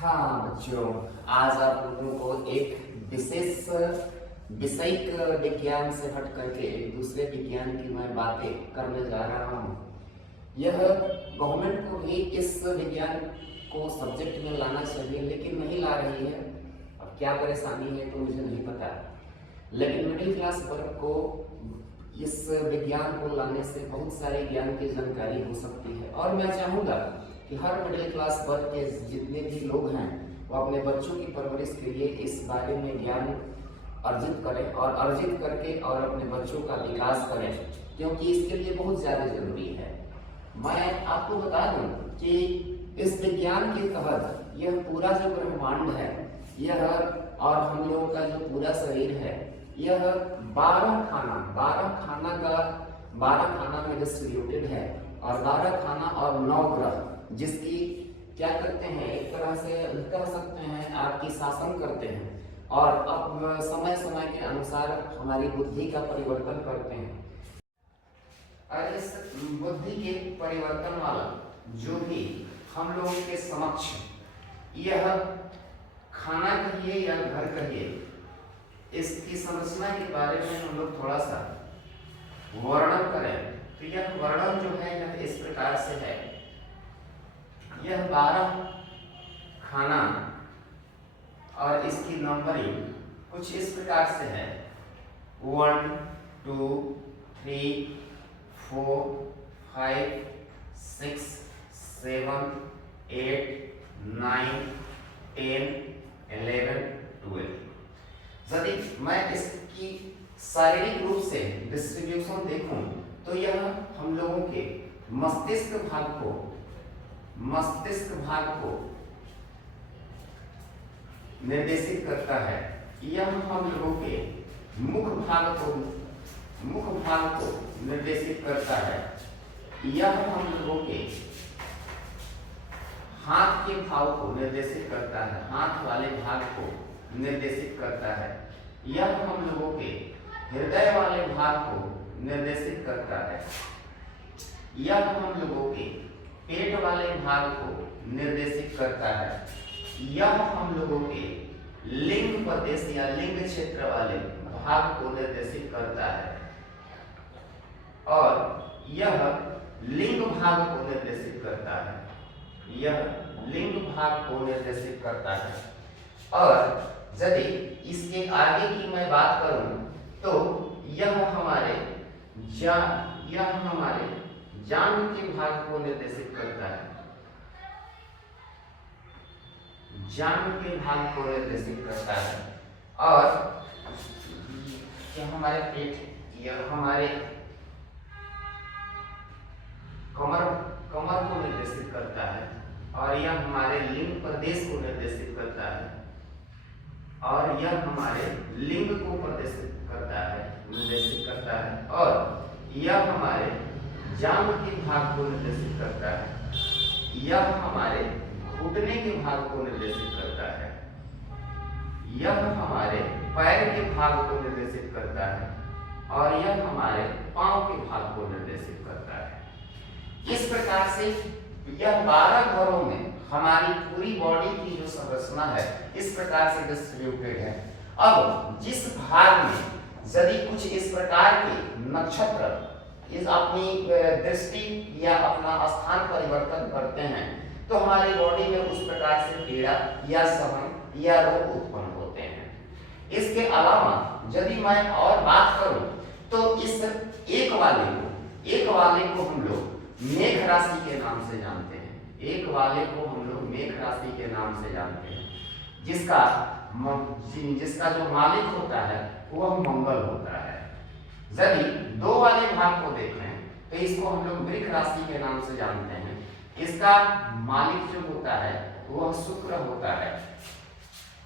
हाँ बच्चों, आज आप लोगों को एक विशेष विषयिक विज्ञान से हट करके एक दूसरे विज्ञान की मैं बातें करने जा रहा हूँ। यह गवर्नमेंट को भी इस विज्ञान को सब्जेक्ट में लाना चाहिए, लेकिन नहीं ला रही है। अब क्या परेशानी है तो मुझे नहीं पता, लेकिन मिडिल क्लास वर्ग को इस विज्ञान को लाने से बहुत सारे ज्ञान की जानकारी हो सकती है। और मैं चाहूँगा कि हर मिडिल क्लास वर्ग के जितने भी लोग हैं वो अपने बच्चों की परवरिश के लिए इस बारे में ज्ञान अर्जित करें और अर्जित करके और अपने बच्चों का विकास करें, क्योंकि इसके लिए बहुत ज़्यादा जरूरी है। मैं आपको बता दूं कि इस विज्ञान के तहत यह पूरा जो ब्रह्मांड है यह और हम लोगों का जो पूरा शरीर है यह 12 खाना में डिस्ट्रीब्यूटेड है और 12 खाना और 9 ग्रह, जिसकी क्या करते हैं, एक तरह से कह सकते हैं आपकी शासन करते हैं और अब समय समय के अनुसार हमारी बुद्धि का परिवर्तन करते हैं। और इस बुद्धि के परिवर्तन वाला जो भी हम लोगों के समक्ष यह खाना कहिए या घर कहिए, इसकी संरचना के बारे में हम लोग थोड़ा सा वर्णन करें तो यह वर्णन जो है यह इस प्रकार से है। यह 12 खाना और इसकी नंबरिंग कुछ इस प्रकार से है 1 2 3 4 5 6 7 8 9 10 11 12। यदि मैं इसकी शारीरिक रूप से डिस्ट्रीब्यूशन देखूं तो यह हम लोगों के मस्तिष्क भाग को निर्देशित करता है। यह हम लोगों के मुख भाग को निर्देशित करता है। यह हम लोगों के हाथ के भाव को निर्देशित करता है, हाथ वाले भाग को निर्देशित करता है। यह हम लोगों के हृदय वाले भाग को निर्देशित करता है। यह हम लोगों के पेट वाले भाग को निर्देशित करता है। यह हम लोगों के लिंग प्रदेश या लिंग क्षेत्र वाले भाग को निर्देशित करता है और यह लिंग भाग को निर्देशित करता है। यह लिंग भाग को निर्देशित करता है। और यदि इसके आगे की मैं बात करूं तो यह हमारे जांघ के भाग को निर्देशित करता है। जांघ के भाग को निर्देशित करता है। और यह हमारे पेट, यह हमारे कमर को निर्देशित करता है और यह हमारे लिंग प्रदेश को निर्देशित करता है और यह हमारे लिंग को निर्देशित करता है और यह हमारे जांघ के भाग को निर्देशित करता है। यह हमारे घुटने के भाग को निर्देशित करता है। यह हमारे पैर के भाग को निर्देशित करता है और यह हमारे पांव के भाग को निर्देशित करता है। इस प्रकार से यह 12 घरों में हमारी पूरी बॉडी की जो संरचना है इस प्रकार से डिस्ट्रीब्यूटेड है। अब जिस भाग में यदि कुछ इस प्रकार के नक्षत्र इस अपनी दृष्टि या अपना स्थान परिवर्तन करते हैं तो हमारी बॉडी में उस प्रकार से पीड़ा या सहन या रोग उत्पन्न होते हैं। इसके अलावा यदि मैं और बात करूं तो इस एक वाले को हम लोग मेघ राशि के नाम से जानते हैं। एक वाले को हम लोग मेघ राशि के नाम से जानते हैं, जिसका जो मालिक होता है वह मंगल होता है। यदि 2 वाले भाग को देखें तो इसको हम लोग वृष राशि के नाम से जानते हैं। इसका मालिक जो होता है वह शुक्र होता है।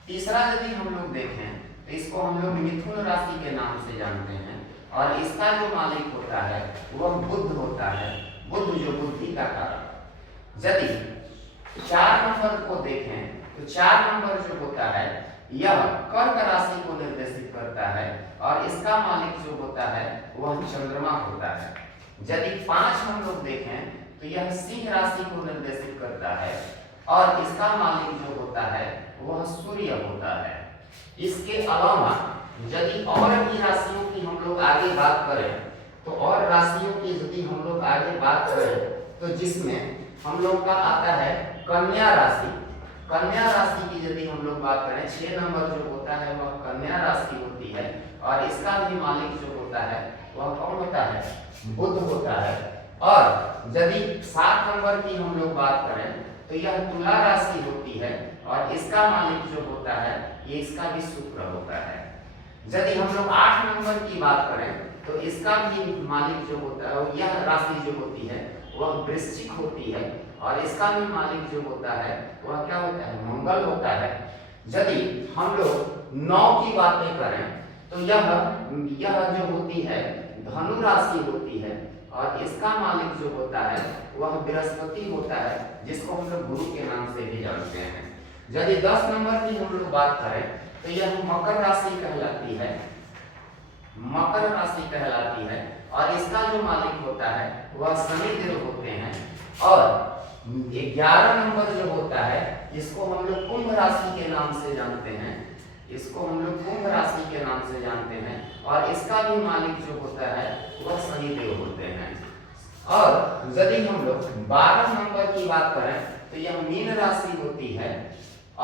तीसरा यदि हम लोग देखें तो इसको हम लोग मिथुन राशि के नाम से जानते हैं और इसका जो मालिक होता है वह बुध होता है, बुध जो बुद्धि का कारक। यदि 4 नंबर को देखें तो 4 नंबर जो होता है यह कर्क राशि को निर्देशित करता है और इसका मालिक जो होता है वह चंद्रमा होता है। यदि 5 हम लोग देखें तो यह सिंह राशि को निर्देशित करता है और इसका मालिक जो होता होता है वह सूर्य होता है। इसके अलावा यदि और भी राशियों की हम लोग आगे बात करें तो और राशियों की यदि हम लोग आगे बात करें तो जिसमें हम लोग का आता है कन्या राशि। कन्या राशि की यदि हम लोग बात करें 6 नंबर जो होता है वह कन्या राशि होती है और इसका भी मालिक जो होता है वह कौन होता है? बुध होता है। और यदि 7 नंबर की हम लोग बात करें तो यह तुला राशि होती है और इसका मालिक जो होता है ये इसका भी शुक्र होता है। यदि हम लोग 8 नंबर की बात करें तो इसका भी मालिक जो होता है यह राशि जो होती है वह वृश्चिक होती है और इसका भी मालिक जो होता है वह क्या होता है? मंगल होता है। यदि हम लोग 9 की बातें करें तो यह जो होती है धनु राशि होती है और इसका मालिक जो होता है वह बृहस्पति होता है जिसको हम लोग गुरु के नाम से भी जानते हैं। यदि 10 नंबर की हम लोग बात करें तो यह मकर राशि कहलाती है, मकर राशि कहलाती है और इसका जो मालिक होता है वह शनिदेव होते हैं। और 11 नंबर जो होता है इसको हम लोग कुंभ राशि के नाम से जानते हैं, इसको हम लोग कुंभ राशि के नाम से जानते हैं और इसका भी मालिक जो होता है वह शनिदेव होते हैं। और यदि हम लोग 12 नंबर की बात करें तो यह मीन राशि होती है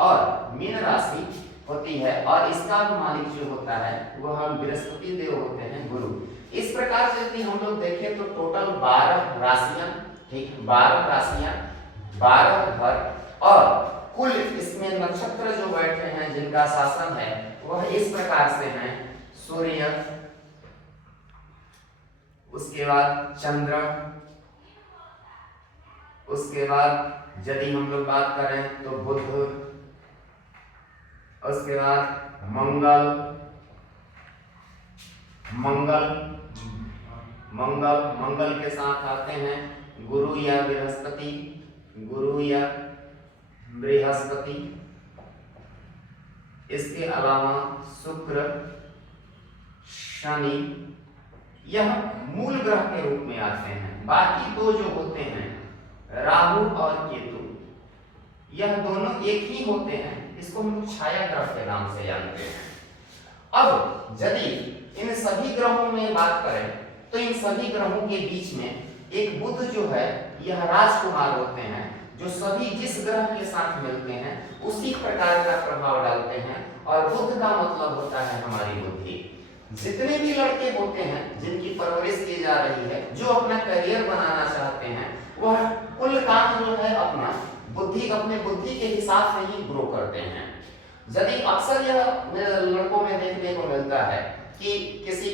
और मीन राशि होती है और इसका भी मालिक जो होता है वह बृहस्पति देव होते हैं, गुरु। इस प्रकार से यदि हम लोग देखें तो टोटल 12 राशियां, ठीक, 12 राशियां, 12 घर और कुल इसमें नक्षत्र जो बैठे हैं जिनका शासन है वह इस प्रकार से हैं: सूर्य, उसके बाद चंद्र, उसके बाद यदि हम लोग बात करें तो बुध, उसके बाद मंगल, मंगल मंगल मंगल के साथ आते हैं गुरु या बृहस्पति, गुरु या बृहस्पति। इसके अलावा शुक्र, शनि, यह मूल ग्रह के रूप में आते हैं। बाकी दो जो होते हैं राहु और केतु, यह दोनों एक ही होते हैं, इसको हम लोग छाया ग्रह के नाम से जानते हैं। अब यदि इन सभी ग्रहों में बात करें तो इन सभी ग्रहों के बीच में एक बुध जो है यह राजकुमार होते हैं, जो सभी जिस ग्रह के साथ मिलते हैं उसी प्रकार का प्रभाव डालते हैं। और बुध का मतलब होता है हमारी बुद्धि। जितने भी लड़के होते हैं जिनकी परवरिश की जा रही है, जो अपना करियर बनाना चाहते हैं, वह कुल काम जो है अपना बुद्धि, अपने बुद्धि के हिसाब से ही ग्रो करते हैं। यदि अक्सर यह लड़कों में देखने को मिलता है कि किसी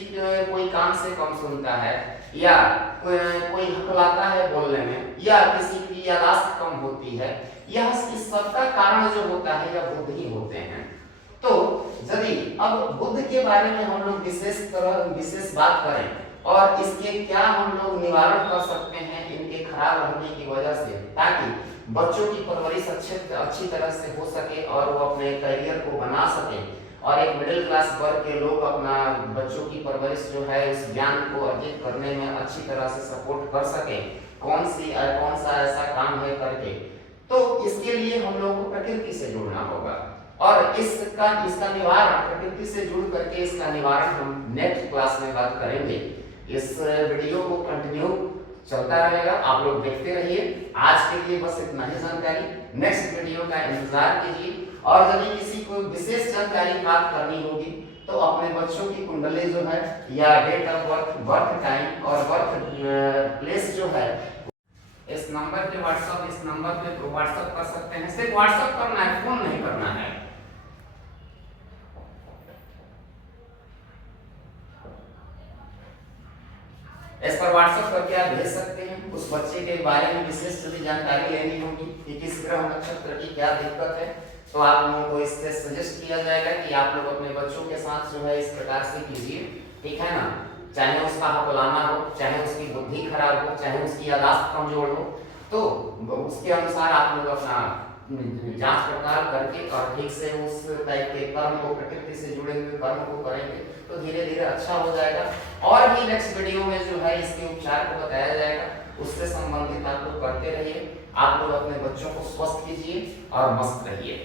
कोई कान से कम सुनता है या कोई हकलाता है बोलने में या किसी की याददाश्त कम होती है, यह इस सबका कारण जो होता है यह बुध ही होते हैं। तो यदि अब बुध के बारे में हम लोग विशेष बात करें और इसके क्या हम लोग निवारण कर सकते हैं इनके खराब रहने की वजह से, ताकि बच्चों की परवरिश अच्छी तरह से हो सके और वो अपने करियर को बना सके और एक मिडिल क्लास वर्ग के लोग अपना बच्चों की परवरिश जो है उस ज्ञान को अर्जित करने में अच्छी तरह से सपोर्ट कर सके, कौन सा ऐसा काम है करके, तो इसके लिए हम लोग को प्रकृति से जुड़ना होगा और इसका निवारण प्रकृति से जुड़ करके इसका निवारण हम नेक्स्ट क्लास में बात करेंगे। इस वीडियो को कंटिन्यू चलता रहेगा, आप लोग देखते रहिए। आज के लिए बस इतना ही जानकारी, नेक्स्ट वीडियो का इंतजार कीजिए। और यदि किसी को विशेष जानकारी प्राप्त करनी होगी तो अपने बच्चों की कुंडली जो है या date of birth, birth time और बर्थ प्लेस जो है इस नंबर पे व्हाट्सएप कर सकते हैं। सिर्फ व्हाट्सएप करना है, फोन नहीं करना है। इस पर व्हाट्सएप करके आप भेज सकते हैं। उस बच्चे के बारे में विशेष यदि जानकारी लेनी होगी कि किस ग्रह नक्षत्र की क्या दिक्कत है तो आप लोगों को इससे सजेस्ट किया जाएगा कि आप लोग अपने बच्चों के साथ जो है इस प्रकार से कीजिए, ठीक है ना। चाहे उसका हकलाना हो, चाहे उसकी बुद्धि खराब हो, चाहे उसकी याददाश्त कमजोर हो, तो उसके अनुसार आप लोग अपना जांच पड़ताल करके और ठीक से उस टाइप के कर्म को, प्रकृति से जुड़े हुए कर्म को करेंगे तो धीरे धीरे अच्छा हो जाएगा। और भी नेक्स्ट वीडियो में जो है इसके उपचार को बताया जाएगा, उससे संबंधित आप लोग करते रहिए। आप लोग अपने बच्चों को स्वस्थ कीजिए और मस्त रहिए।